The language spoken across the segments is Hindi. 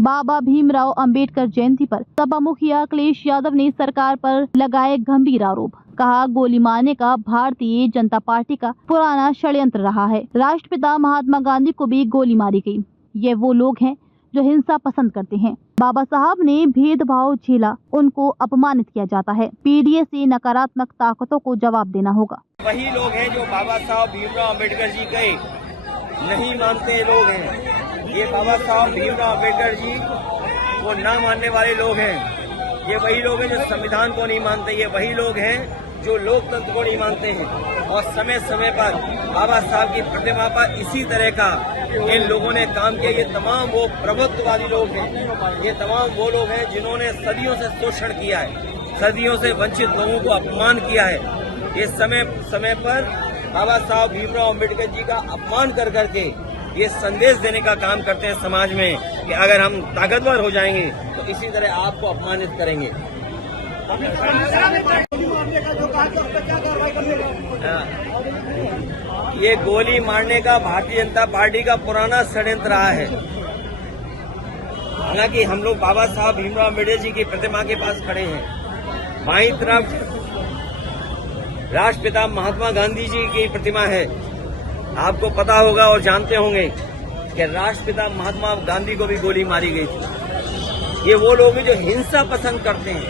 बाबा भीमराव अंबेडकर जयंती पर सपा मुखिया अखिलेश यादव ने सरकार पर लगाए गंभीर आरोप। कहा, गोली मारने का भारतीय जनता पार्टी का पुराना षड्यंत्र रहा है। राष्ट्रपिता महात्मा गांधी को भी गोली मारी गई। ये वो लोग हैं जो हिंसा पसंद करते हैं। बाबा साहब ने भेदभाव झेला, उनको अपमानित किया जाता है। पीडीए से नकारात्मक ताकतों को जवाब देना होगा। वही लोग हैं जो बाबा साहब भीमराव अम्बेडकर जी के नहीं मानते लोग हैं। ये बाबा साहब भीमराव अम्बेडकर जी को ना मानने वाले लोग हैं। ये वही लोग हैं जो संविधान को नहीं मानते। ये वही लोग हैं जो लोकतंत्र को नहीं मानते हैं। और समय समय पर बाबा साहब की प्रतिमा पर इसी तरह का इन लोगों ने काम किया। ये तमाम वो प्रभुत्ववादी लोग हैं। ये तमाम वो लोग हैं जिन्होंने सदियों से शोषण किया है, सदियों से वंचित लोगों को अपमान किया है। ये समय समय पर बाबा साहब भीमराव अम्बेडकर जी का अपमान कर करके ये संदेश देने का काम करते हैं समाज में कि अगर हम ताकतवर हो जाएंगे तो इसी तरह आपको अपमानित करेंगे। ये गोली मारने का भारतीय जनता पार्टी का पुराना षड्यंत्र रहा है। हालांकि हम लोग बाबा साहब भीमराव अम्बेडकर जी की प्रतिमा के पास खड़े हैं। बाईं तरफ राष्ट्रपिता महात्मा गांधी जी की प्रतिमा है। आपको पता होगा और जानते होंगे कि राष्ट्रपिता महात्मा गांधी को भी गोली मारी गई थी। ये वो लोग हैं जो हिंसा पसंद करते हैं,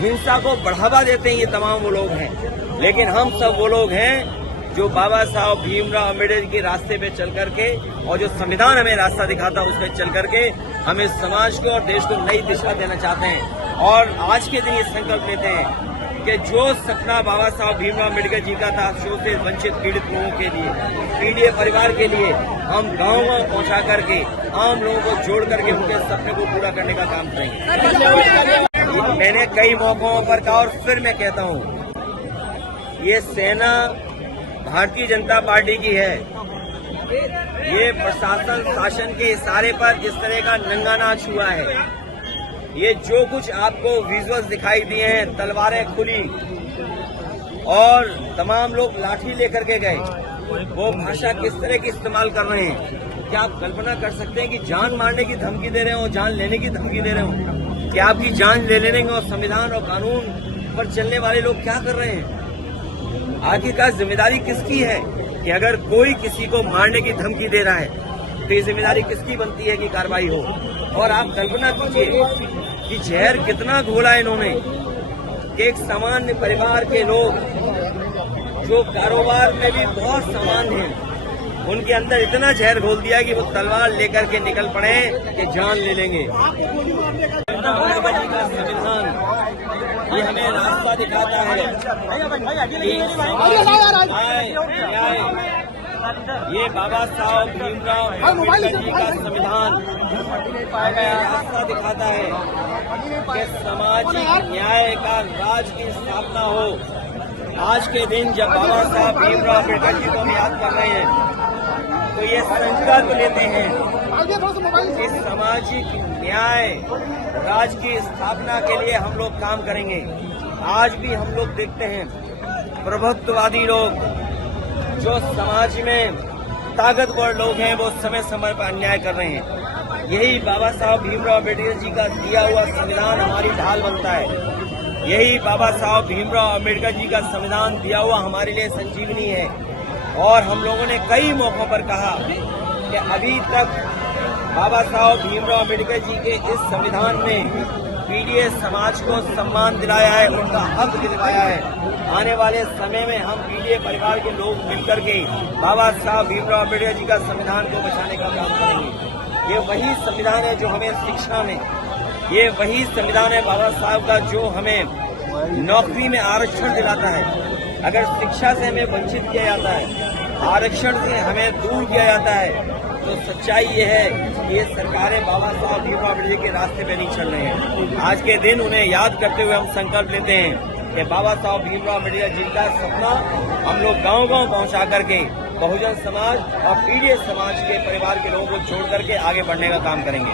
हिंसा को बढ़ावा देते हैं। ये तमाम वो लोग हैं। लेकिन हम सब वो लोग हैं जो बाबा साहब भीमराव अम्बेडकर के रास्ते पे चल करके और जो संविधान हमें रास्ता दिखाता उस पर चल करके हम इस समाज को और देश को नई दिशा देना चाहते हैं। और आज के दिन ये संकल्प लेते हैं कि जो सपना बाबा साहब भीमराव अम्बेडकर जी का था शोषित वंचित पीड़ित लोगों के लिए, पीड़ित परिवार के लिए, हम गांव-गांव पहुंचा करके आम लोगों को जोड़ करके उनके सपने को पूरा करने का काम करेंगे। मैंने कई मौकों पर कहा और फिर मैं कहता हूं, ये सेना भारतीय जनता पार्टी की है। ये प्रशासन शासन के इशारे पर इस तरह का नंगा नाच हुआ है। ये जो कुछ आपको विजुअल्स दिखाई दिए हैं, तलवारें खुली और तमाम लोग लाठी लेकर के गए, वो भाषा किस तरह की इस्तेमाल कर रहे हैं। क्या आप कल्पना कर सकते हैं कि जान मारने की धमकी दे रहे हो, जान लेने की धमकी दे रहे हो? कि आपकी जान ले लेने और संविधान और कानून पर चलने वाले लोग क्या कर रहे हैं? आखिरकार जिम्मेदारी किसकी है कि अगर कोई किसी को मारने की धमकी दे रहा है तो ये जिम्मेदारी किसकी बनती है कि कार्रवाई हो? और आप कल्पना कीजिए कि जहर कितना घोला इन्होंने कि एक सामान्य परिवार के लोग जो कारोबार में भी बहुत सामान्य हैं, उनके अंदर इतना जहर घोल दिया कि वो तलवार लेकर के निकल पड़े कि जान ले लेंगे। संविधान ये हमें रास्ता दिखाता है कि ये बाबा साहब भीमराव अम्बेडकर जी का संविधान हमें रास्ता दिखाता है कि सामाजिक न्याय का राज की स्थापना हो। आज के दिन जब बाबा साहब भीमराव अम्बेडकर जी को हम याद कर रहे हैं तो ये संकल्प लेते हैं कि सामाजिक न्याय राज की स्थापना के लिए हम लोग काम करेंगे। आज भी हम लोग देखते हैं प्रभुत्ववादी लोग जो समाज में ताकतवर लोग हैं वो समय समय पर अन्याय कर रहे हैं। यही बाबा साहब भीमराव अम्बेडकर जी का दिया हुआ संविधान हमारी ढाल बनता है। यही बाबा साहब भीमराव अम्बेडकर जी का संविधान दिया हुआ हमारे लिए संजीवनी है। और हम लोगों ने कई मौकों पर कहा कि अभी तक बाबा साहब भीमराव अम्बेडकर जी के इस संविधान ने पीडीए समाज को सम्मान दिलाया है, उनका हक दिलवाया है। आने वाले समय में हम पीडीए परिवार के लोग मिलकर के बाबा साहब भीमराव अम्बेडकर जी का संविधान को बचाने का काम करेंगे। ये वही संविधान है जो हमें शिक्षा में, ये वही संविधान है बाबा साहब का जो हमें नौकरी में आरक्षण दिलाता है। अगर शिक्षा से हमें वंचित किया जाता है, आरक्षण से हमें दूर किया जाता है, तो सच्चाई ये है कि ये सरकारें बाबा साहब भीमराव अम्बेडकर के रास्ते पे नहीं चल रहे हैं। आज के दिन उन्हें याद करते हुए हम संकल्प लेते हैं कि बाबा साहब भीमराव अम्बेडकर जी का सपना हम लोग गांव-गांव पहुंचा करके बहुजन समाज और पीड़ित समाज के परिवार के लोगों को जोड़ करके आगे बढ़ने का काम करेंगे।